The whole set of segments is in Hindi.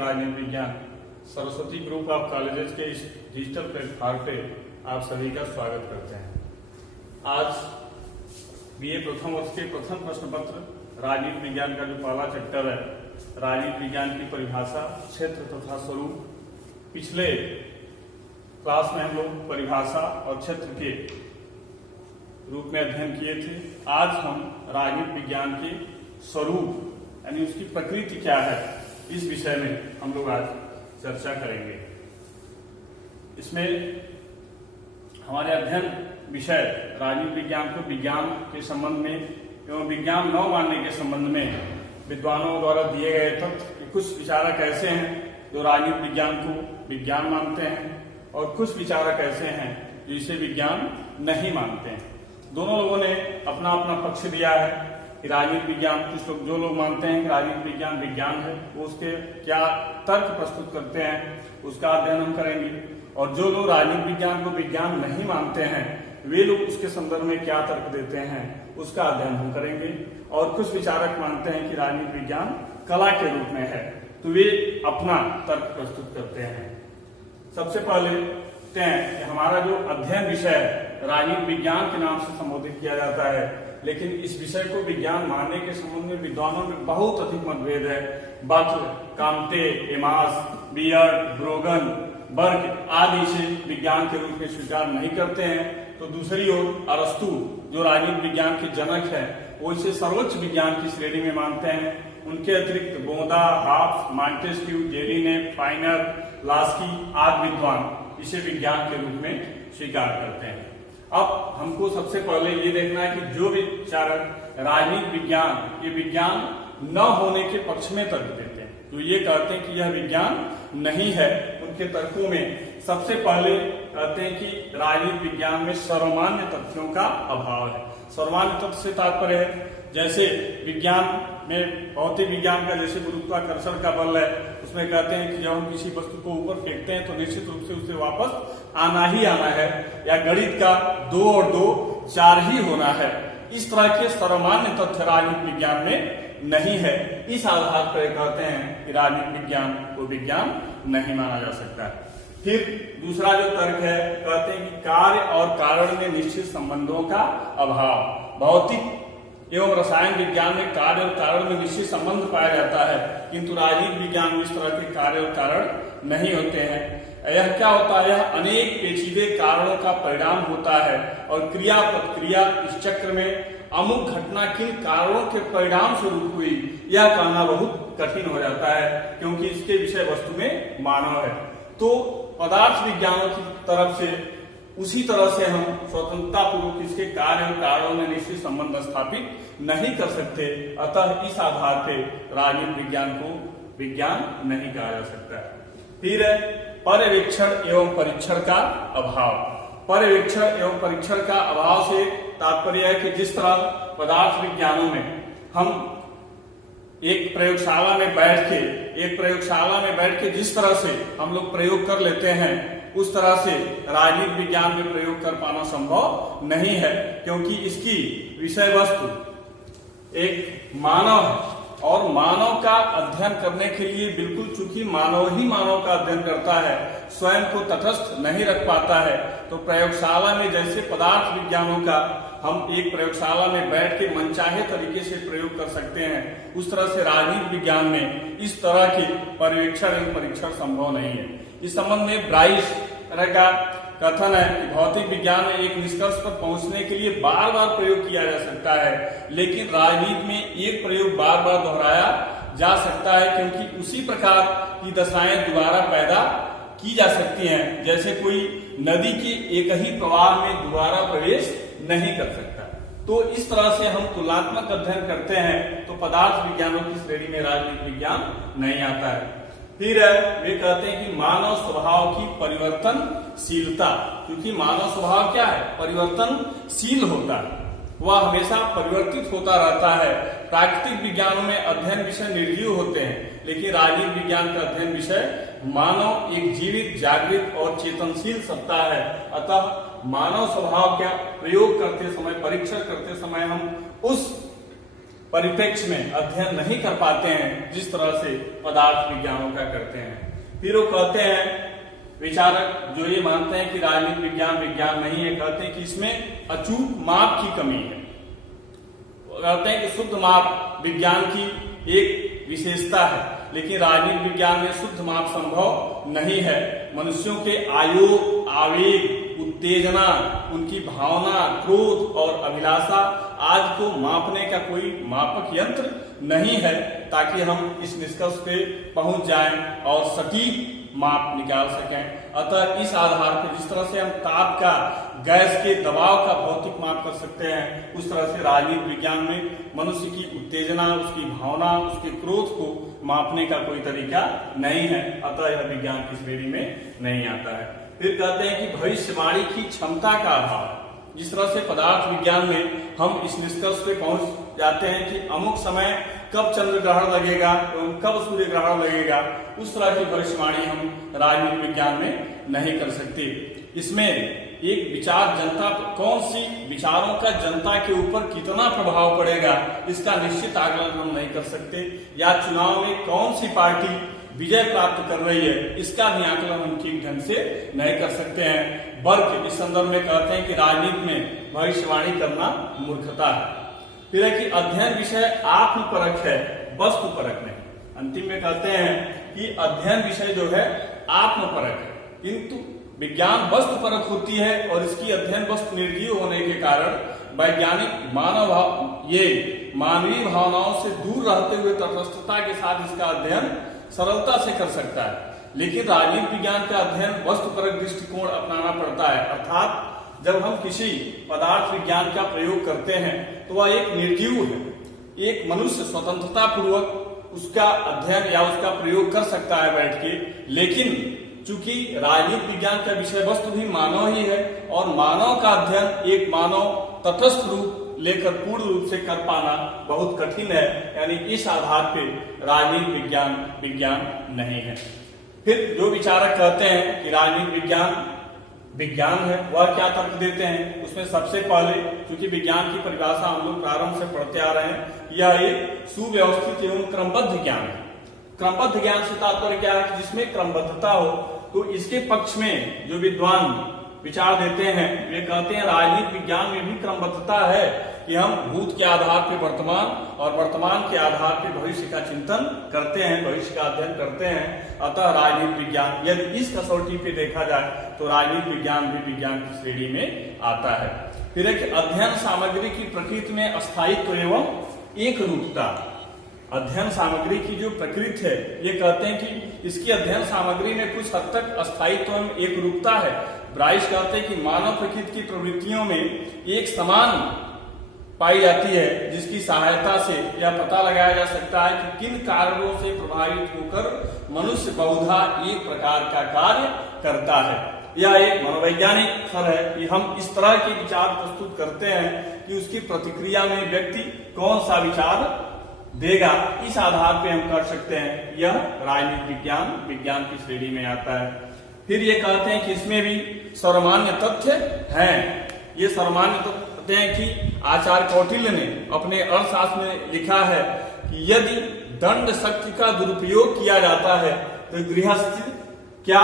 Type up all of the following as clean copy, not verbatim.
राजनीति विज्ञान सरस्वती ग्रुप ऑफ कॉलेजेस के इस डिजिटल प्लेटफॉर्म पे आप सभी का स्वागत करते हैं। आज बीए प्रथम वर्ष के प्रथम प्रश्न पत्र राजनीति विज्ञान का जो पहला चैप्टर है, राजनीति विज्ञान की परिभाषा, क्षेत्र तथा स्वरूप, पिछले क्लास में हम लोग परिभाषा और क्षेत्र के रूप में अध्ययन किए थे। आज हम राजनीति विज्ञान के स्वरूप यानी उसकी प्रकृति क्या है, इस विषय में हम लोग आज चर्चा करेंगे। इसमें हमारे अध्ययन विषय राजनीति विज्ञान को विज्ञान के संबंध में एवं विज्ञान न मानने के संबंध में विद्वानों द्वारा दिए गए तथ्य, कुछ विचारक ऐसे हैं जो राजनीति विज्ञान को विज्ञान मानते हैं और कुछ विचारक ऐसे हैं जो इसे विज्ञान नहीं मानते हैं। दोनों लोगों ने अपना अपना पक्ष दिया है कि राजनीति विज्ञान, कुछ लोग जो लोग मानते हैं कि राजनीति विज्ञान विज्ञान है, वो उसके क्या तर्क प्रस्तुत करते हैं उसका अध्ययन हम करेंगे, और जो लोग राजनीति विज्ञान को विज्ञान नहीं मानते हैं वे लोग उसके संदर्भ में क्या तर्क देते हैं उसका अध्ययन हम करेंगे। और कुछ विचारक मानते हैं कि राजनीति विज्ञान कला के रूप में है, तो वे अपना तर्क प्रस्तुत करते हैं। सबसे पहले देखते हैं कि हमारा जो अध्ययन विषय है राजनीति विज्ञान के नाम से संबोधित किया जाता है, लेकिन इस विषय को विज्ञान मानने के संबंध में विद्वानों में बहुत अधिक मतभेद है। बटलर, काम्टे, एमास, बियर्ड, ब्रोगन, बर्ग आदि इसे विज्ञान के रूप में स्वीकार नहीं करते हैं, तो दूसरी ओर अरस्तु जो राजनीति विज्ञान के जनक है वो इसे सर्वोच्च विज्ञान की श्रेणी में मानते हैं। उनके अतिरिक्त बोदा, हाब्स, मॉन्टेस्क्यू, जेलिने, फाइनर, लास्की आदि विद्वान इसे विज्ञान के रूप में स्वीकार करते हैं। अब हमको सबसे पहले ये देखना है कि जो विचारक राजनीति विज्ञान ये विज्ञान न होने के पक्ष में तर्क देते हैं, तो ये कहते हैं कि यह विज्ञान नहीं है, उनके तर्कों में सबसे पहले कहते हैं कि राजनीति विज्ञान में सर्वमान्य तथ्यों का अभाव है। सर्वमान्य तथ्य से तात्पर्य है जैसे विज्ञान में, भौतिक विज्ञान का जैसे गुरुत्वाकर्षण का बल है, उसमें कहते हैं कि जब हम किसी वस्तु को ऊपर फेंकते हैं तो निश्चित रूप से उसे वापस आना ही आना है, या गणित का 2 और 2 4 ही होना है। इस तरह के सर्वमान्य तथ्य राजनीति विज्ञान में नहीं है। इस आधार पर कहते हैं कि राजनीति विज्ञान को विज्ञान नहीं माना जा सकता है। फिर दूसरा जो तर्क है, कहते हैं कि कार्य और कारण में निश्चित संबंधों का अभाव। भौतिक एवं रसायन विज्ञान में कार्य और कारण में निश्चित संबंध पाया जाता है, किंतु राजनीति विज्ञान में इस तरह के कार्य और कारण नहीं होते हैं। यह क्या होता है, यह अनेक पेचीदे कारणों का परिणाम होता है और क्रिया प्रतिक्रिया इस चक्र में अमुक घटना किन कारणों के परिणाम स्वरूप हुई यह कहना बहुत कठिन हो जाता है, क्योंकि इसके विषय वस्तु में मानव है। तो पदार्थ विज्ञानों की तरफ से उसी तरह से हम स्वतंत्रता पूर्वक इसके कार्य और कारणों में निश्चित संबंध स्थापित नहीं कर सकते। अतः इस आधार पर राजनीति विज्ञान को विज्ञान नहीं कहा जा सकता है। फिर पर्यवेक्षण एवं परीक्षण का अभाव। पर्यवेक्षण एवं परीक्षण का अभाव से तात्पर्य है कि जिस तरह पदार्थ विज्ञानों में हम एक प्रयोगशाला में बैठ के जिस तरह से हम लोग प्रयोग कर लेते हैं, उस तरह से राजनीति विज्ञान में प्रयोग कर पाना संभव नहीं है, क्योंकि इसकी विषय वस्तु एक मानव है और मानव का अध्ययन करने के लिए बिल्कुल, चूंकि मानव ही मानव का अध्ययन करता है, स्वयं को तटस्थ नहीं रख पाता है, तो प्रयोगशाला में जैसे पदार्थ विज्ञानों का हम एक प्रयोगशाला में बैठ के मनचाहे तरीके से प्रयोग कर सकते हैं, उस तरह से राजनीति विज्ञान में इस तरह के पर्यवेक्षण एवं परीक्षण संभव नहीं है। इस संबंध में ब्राइस का कथन है कि भौतिक विज्ञान में एक निष्कर्ष पर पहुंचने के लिए बार बार प्रयोग किया जा सकता है, लेकिन राजनीति में एक प्रयोग बार बार दोहराया जा सकता है, क्योंकि उसी प्रकार की दशाएं दोबारा पैदा की जा सकती हैं जैसे कोई नदी के एक ही प्रवाह में दोबारा प्रवेश नहीं कर सकता। तो इस तरह से हम तुलनात्मक अध्ययन करते हैं तो पदार्थ विज्ञानों की श्रेणी में राजनीति विज्ञान नहीं आता है। फिर वे कहते हैं कि मानव स्वभाव की परिवर्तनशीलता, क्योंकि मानव स्वभाव क्या है, परिवर्तनशील होता है, वह हमेशा परिवर्तित होता रहता है। प्राकृतिक विज्ञानों में अध्ययन विषय निर्जीव होते हैं, लेकिन राजनीति विज्ञान का अध्ययन विषय मानव एक जीवित, जागृत और चेतनशील सत्ता है। अतः मानव स्वभाव का प्रयोग करते समय, परीक्षण करते समय हम उस परिप्रेक्ष्य में अध्ययन नहीं कर पाते हैं जिस तरह से पदार्थ विज्ञानों का करते हैं। फिर वो कहते हैं विचारक जो ये मानते हैं कि राजनीतिक विज्ञान विज्ञान नहीं है, कहते हैं कि इसमें अचूक माप की कमी है। कहते हैं कि शुद्ध माप विज्ञान की एक विशेषता है, लेकिन राजनीतिक विज्ञान में शुद्ध माप संभव नहीं है। मनुष्यों के आयोग, आवेग, उत्तेजना, उनकी भावना, क्रोध और अभिलाषा आज को मापने का कोई मापक यंत्र नहीं है, ताकि हम इस निष्कर्ष पे पहुंच जाएं और सटीक माप निकाल सकें। अतः इस आधार पर जिस तरह से हम ताप का, गैस के दबाव का भौतिक माप कर सकते हैं, उस तरह से राजनीतिक विज्ञान में मनुष्य की उत्तेजना, उसकी भावना, उसके क्रोध को मापने का कोई तरीका नहीं है। अतः यह विज्ञान की श्रेणी में नहीं आता है। फिर कहते हैं कि भविष्यवाणी की क्षमता का अभाव। जिस तरह से पदार्थ विज्ञान में हम इस निष्कर्ष पे पहुंच जाते हैं कि अमुक समय कब चंद्र ग्रहण लगेगा एवं कब सूर्य ग्रहण लगेगा, उस तरह की भविष्यवाणी हम राजनीतिक विज्ञान में नहीं कर सकते। इसमें एक विचार जनता, कौन सी विचारों का जनता के ऊपर कितना प्रभाव पड़ेगा, इसका निश्चित आकलन हम नहीं कर सकते। या चुनाव में कौन सी पार्टी विजय प्राप्त कर रही है, इसका भी आकलन हम ठीक ढंग से नहीं कर सकते हैं। बल्कि इस संदर्भ में कहते हैं कि राजनीति में भविष्यवाणी करना मूर्खता है। फिर है कि अध्ययन विषय आत्मपरक है, वस्तुपरक नहीं। अंतिम में कहते हैं कि अध्ययन विषय जो है आत्मपरक है, किंतु विज्ञान वस्तुपरक होती है और इसकी अध्ययन वस्तु निर्जीव होने के कारण वैज्ञानिक मानवीय भावनाओं से दूर रहते हुए तटस्थता के साथ इसका अध्ययन सरलता से कर सकता है। लेकिन राजनीतिक विज्ञान का अध्ययन वस्तुपरक दृष्टिकोण अपनाना पड़ता है, अर्थात जब हम किसी पदार्थ विज्ञान का प्रयोग करते हैं तो वह एक निर्जीव है। एक मनुष्य स्वतंत्रता पूर्वक उसका अध्ययन या उसका प्रयोग कर सकता है बैठ के, लेकिन चूंकि राजनीतिक विज्ञान का विषय वस्तु भी मानव ही है और मानव का अध्ययन एक मानव तटस्थ रूप लेकर पूर्ण रूप से कर पाना बहुत कठिन है। यानी इस आधार पर राजनीतिक विज्ञान विज्ञान नहीं है। फिर जो विचारक कहते हैं कि राजनीतिक विज्ञान विज्ञान है, वह क्या तर्क देते हैं? उसमें सबसे पहले, क्योंकि विज्ञान की परिभाषा हम लोग प्रारंभ से पढ़ते आ रहे हैं, यह एक सुव्यवस्थित एवं क्रमबद्ध ज्ञान है। क्रमबद्ध ज्ञान से तात्पर्य क्या है? कि जिसमें क्रमबद्धता हो। तो इसके पक्ष में जो विद्वान विचार देते हैं वे कहते हैं राजनीतिक विज्ञान में भी क्रमबद्धता है कि हम भूत के आधार पर वर्तमान और वर्तमान के आधार पर भविष्य का चिंतन करते हैं, भविष्य का अध्ययन करते हैं। अतः राजनीतिक विज्ञान यदि इस कसौटी पे देखा जाए तो राजनीतिक विज्ञान भी विज्ञान की श्रेणी में आता है। फिर एक अध्ययन सामग्री की प्रकृति में अस्थायित्व एवं एक रूपता। अध्ययन सामग्री की जो प्रकृति है, ये कहते हैं कि इसकी अध्ययन सामग्री में कुछ हद तक अस्थायित्व एवं एक रूपता है। ब्राइस कहते हैं कि मानव प्रकृति की प्रवृत्तियों में एक समान पाई जाती है, जिसकी सहायता से यह पता लगाया जा सकता है कि किन कारणों से प्रभावित होकर मनुष्य बहुधा एक प्रकार का कार्य करता है। यह एक मनोवैज्ञानिक स्तर है कि हम इस तरह के विचार प्रस्तुत करते हैं कि उसकी प्रतिक्रिया में व्यक्ति कौन सा विचार देगा, इस आधार पे हम कर सकते हैं। यह राजनीतिक विज्ञान विज्ञान की श्रेणी में आता है। फिर ये कहते हैं कि इसमें भी सर्वमान्य तथ्य हैं। ये सर्वमान्य तथ्य हैं कि आचार्य कौटिल्य ने अपने अर्थशास्त्र में लिखा है कि यदि दंड शक्ति का दुरुपयोग किया जाता है तो गृहस्थ क्या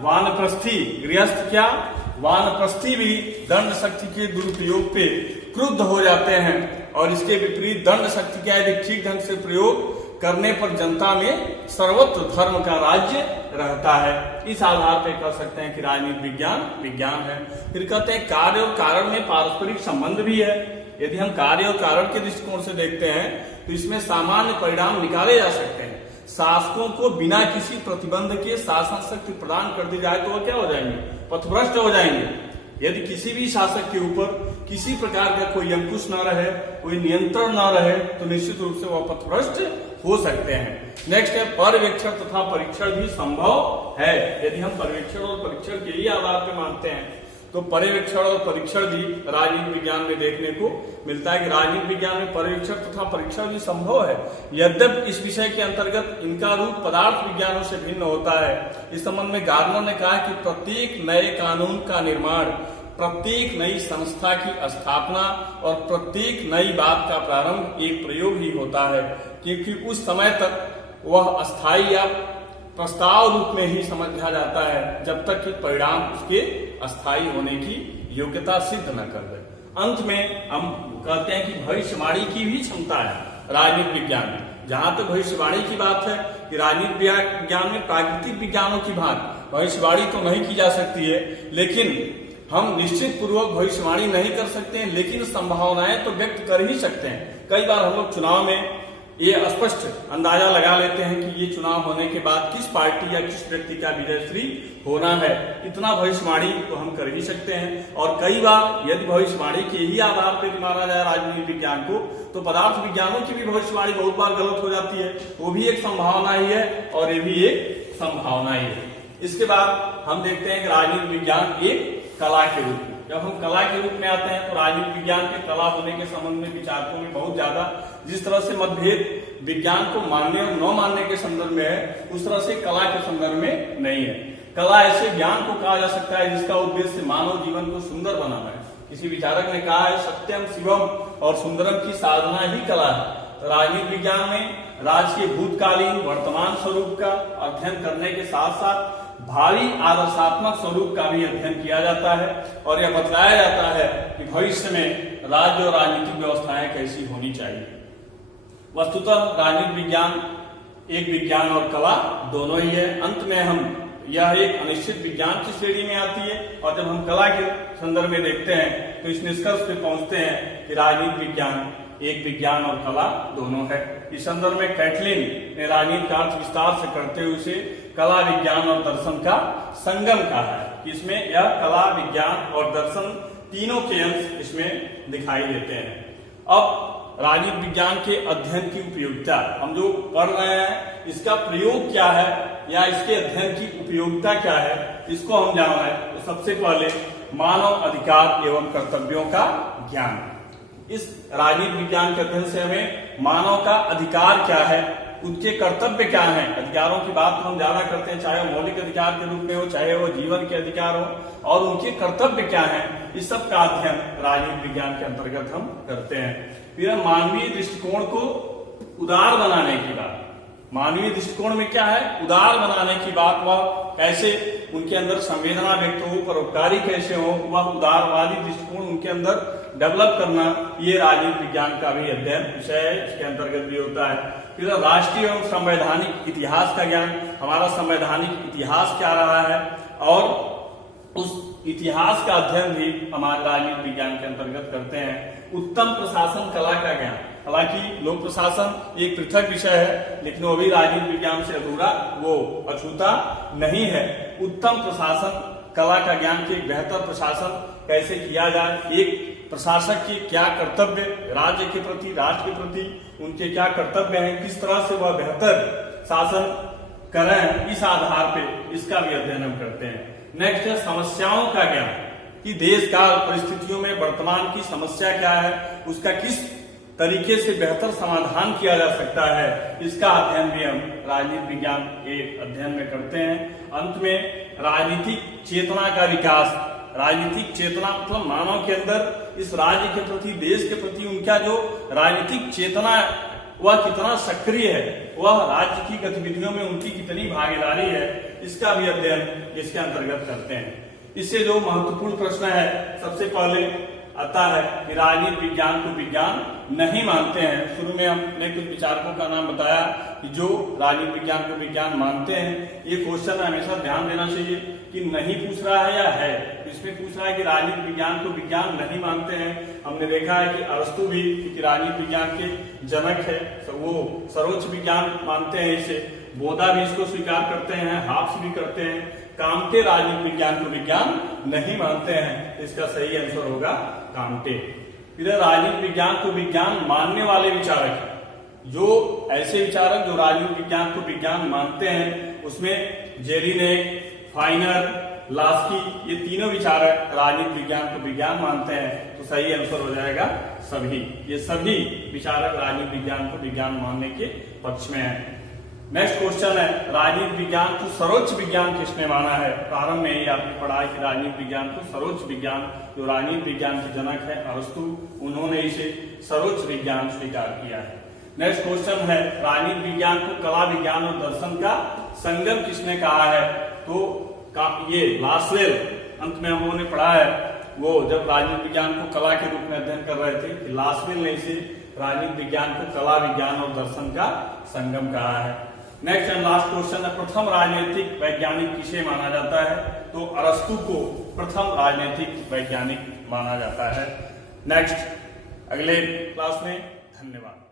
वानप्रस्थी, गृहस्थ क्या वानप्रस्थी भी दंड शक्ति के दुरुपयोग पे क्रुद्ध हो जाते हैं, और इसके विपरीत दंड शक्ति का यदि ठीक ढंग से प्रयोग करने पर जनता में सर्वत्र धर्म का राज्य रहता है। इस आधार पर कह सकते हैं कि राजनीतिक विज्ञान विज्ञान है। फिर कहते हैं कार्य और कारण में पारस्परिक संबंध भी है। यदि हम कार्य और कारण के दृष्टिकोण से देखते हैं तो इसमें सामान्य परिणाम निकाले जा सकते हैं। शासकों को बिना किसी प्रतिबंध के शासन शक्ति प्रदान कर दी जाए तो वह क्या हो जाएंगे? पथभ्रष्ट हो जाएंगे। यदि किसी भी शासक के ऊपर किसी प्रकार का कोई अंकुश न रहे, कोई नियंत्रण न रहे, तो निश्चित रूप से वह पथभ्रष्ट हो सकते हैं। नेक्स्ट है पर्यवेक्षण तथा परीक्षण भी संभव है। यदि हम पर्यवेक्षण और परीक्षण के ही आधार पर मानते हैं तो पर्यवेक्षण और परीक्षण भी राजनीतिक विज्ञान में देखने को मिलता है कि राजनीतिक विज्ञान में पर्यवेक्षण तथा परीक्षण भी संभव है। यद्यपि इस विषय के अंतर्गत इनका रूप पदार्थ विज्ञानों से भिन्न होता है। इस संबंध में गार्नर ने कहा कि प्रत्येक नए कानून का निर्माण प्रत्येक नई संस्था की स्थापना और प्रत्येक नई बात का प्रारंभ एक प्रयोग ही होता है, क्योंकि उस समय तक वह अस्थायी या प्रस्ताव रूप में ही समझा जाता है जब तक कि परिणाम उसके अस्थायी होने की योग्यता सिद्ध न कर दे। अंत में हम कहते हैं कि भविष्यवाणी की भी क्षमता है राजनीति विज्ञान में। जहां तक भविष्यवाणी की बात है कि राजनीति विज्ञान में प्राकृतिक विज्ञानों की भांति भविष्यवाणी तो नहीं की जा सकती है, लेकिन हम निश्चित पूर्वक भविष्यवाणी नहीं कर सकते हैं, लेकिन संभावनाएं तो व्यक्त कर ही सकते हैं। कई बार हम लोग चुनाव में ये स्पष्ट अंदाजा लगा लेते हैं कि ये चुनाव होने के बाद किस पार्टी या किस व्यक्ति का विजयश्री होना है। इतना भविष्यवाणी तो हम कर ही सकते हैं। और कई बार यदि भविष्यवाणी के ही आधार पर माना जाए राजनीति विज्ञान को, तो पदार्थ विज्ञानों की भी भविष्यवाणी बहुत बार गलत हो जाती है। वो भी एक संभावना ही है और ये भी एक संभावना ही है। इसके बाद हम देखते हैं कि राजनीति विज्ञान एक कला के रूप में, जब हम कला के रूप में आते हैं तो राजनीति विज्ञान के कला होने के संबंध में विचारकों में बहुत ज्यादा जिस तरह से मतभेद विज्ञान को मानने और न मानने के संदर्भ में है, उस तरह से कला के संदर्भ में नहीं है। कला ऐसे ज्ञान को कहा जा सकता है जिसका उद्देश्य मानव जीवन को सुंदर बनाना है। किसी विचारक ने कहा है सत्यम शिवम और सुंदरम की साधना ही कला है। तो राजनीति विज्ञान में राज्य के भूतकालीन वर्तमान स्वरूप का अध्ययन करने के साथ साथ भावी आदर्शात्मक स्वरूप का भी अध्ययन किया जाता है और यह बतलाया जाता है कि भविष्य में राज्य और राजनीतिक व्यवस्थाएं कैसी होनी चाहिए। वस्तुतः राजनीतिक विज्ञान एक विज्ञान और कला दोनों ही है। अंत में हम यह एक अनिश्चित विज्ञान की श्रेणी में आती है और जब हम कला के संदर्भ में देखते हैं तो इस निष्कर्ष पे पहुंचते हैं कि राजनीतिक विज्ञान एक विज्ञान और कला दोनों है। इस संदर्भ में कैटलिन ने राजनीति का अर्थ विस्तार से करते हुए उसे कला विज्ञान और दर्शन का संगम कहा है। इसमें यह कला विज्ञान और दर्शन तीनों के अंश इसमें दिखाई देते हैं। अब राजनीति विज्ञान के अध्ययन की उपयोगिता, हम जो पढ़ रहे हैं इसका प्रयोग क्या है या इसके अध्ययन की उपयोगिता क्या है, इसको हम जान रहे हैं। तो सबसे पहले मानव अधिकार एवं कर्तव्यों का ज्ञान। इस राजनीति विज्ञान के अध्ययन से हमें मानव का अधिकार क्या है, उसके कर्तव्य क्या हैं। अधिकारों की बात हम ज्यादा करते हैं, चाहे वो मौलिक अधिकार के रूप में हो, चाहे वो जीवन के अधिकार हो, और उनके कर्तव्य क्या हैं, इस सब का अध्ययन राजनीति विज्ञान के अंतर्गत हम करते हैं। फिर मानवीय दृष्टिकोण को उदार बनाने की बात। मानवीय दृष्टिकोण में क्या है, उदार बनाने की बात, वह कैसे उनके अंदर संवेदना व्यक्त हो, परोपकारी कैसे हो, वह उदारवादी दृष्टिकोण उनके अंदर डेवलप करना, ये राजनीति विज्ञान का भी अध्ययन विषय है, इसके अंतर्गत भी होता है। फिर राष्ट्रीय एवं संवैधानिक इतिहास का ज्ञान, हमारा संवैधानिक इतिहास क्या रहा है और उस इतिहास का अध्ययन भी हमारे राजनीति विज्ञान के अंतर्गत करते हैं। उत्तम प्रशासन कला का ज्ञान, हालांकि लोक प्रशासन एक पृथक विषय है, लेकिन वो भी राजनीति विज्ञान से अधूरा, वो अछूता नहीं है। उत्तम प्रशासन कला का ज्ञान के बेहतर प्रशासन कैसे किया जाए, एक प्रशासक के क्या कर्तव्य राज्य के प्रति, राष्ट्र के प्रति उनके क्या कर्तव्य हैं, किस तरह से वह बेहतर शासन करें, इस आधार पे इसका भी अध्ययन हम करते हैं। नेक्स्ट है समस्याओं का ज्ञान, कि देश काल परिस्थितियों में वर्तमान की समस्या क्या है, उसका किस तरीके से बेहतर समाधान किया जा सकता है, इसका अध्ययन भी हम राजनीति विज्ञान के अध्ययन में करते हैं। अंत में राजनीतिक चेतना का विकास। राजनीतिक चेतना मतलब मानव के अंदर इस राज्य के प्रति, देश के प्रति उनका जो राजनीतिक चेतना वह कितना सक्रिय है, वह राज्य की गतिविधियों में उनकी कितनी भागीदारी है, इसका भी अध्ययन इसके अंतर्गत करते हैं। इससे जो महत्वपूर्ण प्रश्न है, सबसे पहले आता है कि राजनीति विज्ञान को विज्ञान नहीं मानते हैं। शुरू में हमने कुछ विचारकों का नाम बताया कि जो राजनीति विज्ञान को विज्ञान मानते हैं। ये क्वेश्चन हमेशा ध्यान देना चाहिए कि नहीं पूछ रहा है या है। इसमें पूछ रहा है कि राजनीति विज्ञान को विज्ञान नहीं मानते हैं। हमने देखा है कि अरस्तु भी राजनीति विज्ञान के जनक है, वो सर्वोच्च विज्ञान मानते हैं इसे। बोधा भी इसको स्वीकार करते हैं, हाब्स भी करते हैं। काम्टे राजनीति विज्ञान को विज्ञान नहीं मानते हैं। इसका सही आंसर होगा काम्टे। इधर राजनीति विज्ञान को विज्ञान मानने वाले विचारक, जो ऐसे विचारक जो राजनीति विज्ञान को विज्ञान मानते हैं, उसमें जेलिनेक, फाइनर, लास्की, ये तीनों विचारक राजनीति विज्ञान को विज्ञान मानते हैं। तो सही आंसर हो जाएगा सभी। ये सभी विचारक राजनीति विज्ञान को विज्ञान मानने के पक्ष में हैं। नेक्स्ट क्वेश्चन है, राजनीति विज्ञान को सर्वोच्च विज्ञान किसने माना है? प्रारंभ में ही आपने पढ़ा है कि राजनीति विज्ञान को सर्वोच्च विज्ञान, जो राजनीति विज्ञान के जनक है अरस्तु, उन्होंने इसे सर्वोच्च विज्ञान स्वीकार किया है। नेक्स्ट क्वेश्चन है, राजनीति विज्ञान को कला विज्ञान और दर्शन का संगम किसने कहा है? तो ये लासवेल, अंत में हम लोगों ने पढ़ा है, वो जब राजनीति विज्ञान को कला के रूप में अध्ययन कर रहे थे कि लासवेल ने इसे राजनीति विज्ञान को कला विज्ञान और दर्शन का संगम कहा है। नेक्स्ट एंड लास्ट क्वेश्चन है, प्रथम राजनीतिक वैज्ञानिक किसे माना जाता है? तो अरस्तु को प्रथम राजनीतिक वैज्ञानिक माना जाता है। नेक्स्ट अगले क्लास में, धन्यवाद।